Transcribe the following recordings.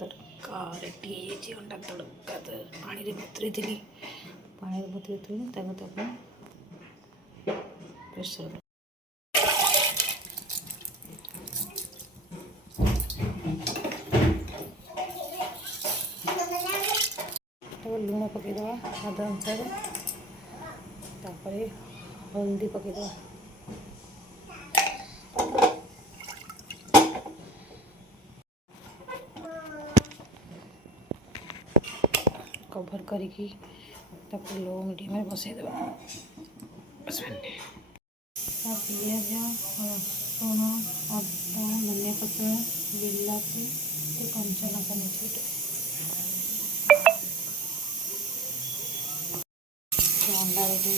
तड़का ready है अंडा तड़का तो पानी बतुरी थी प्रेसर लुण पकईद स्वाद अनुसार हल्दी पकईद कभर करी लो मीडियम बसईद पियाज रसुण अदा धनिया पत्र बिलाती कंचा लंका नहीं अंडा रेडी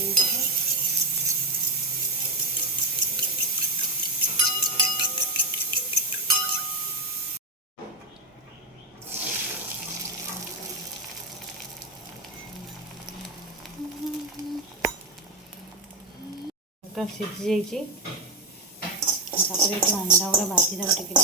सीझी जाइए अंडा गुड़ा बाजीदेव टिके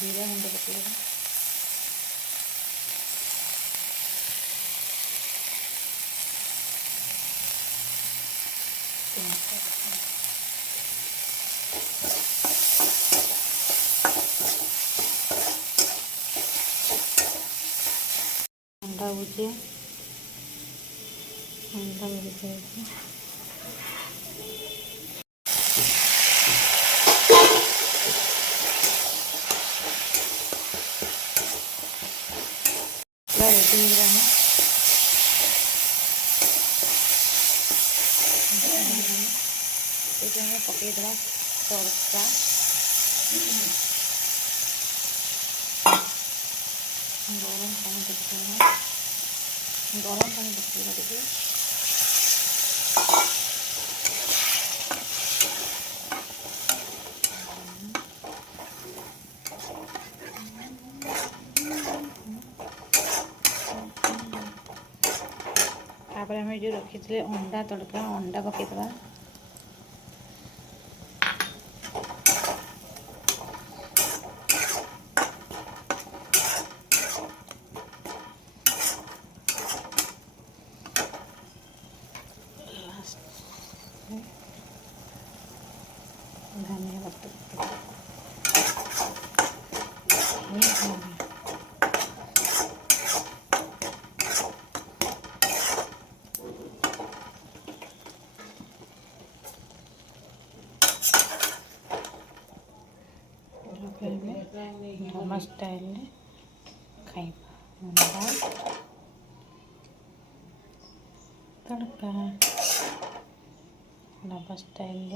जीरा गुंड पकड़ा अंडा भुजिया रेडी हो रहा है। पकई देवा तड़का गरम पानी देखिए गरम पानी देखिए आम जो रखी थे अंडा तड़का अंडा पकईदे धनिया पत्ता ढाबा स्टाइल खाइबा तड़का ढाबा स्टाइल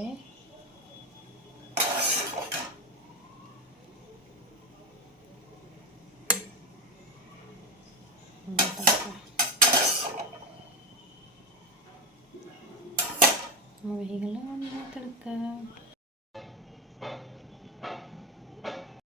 तड़का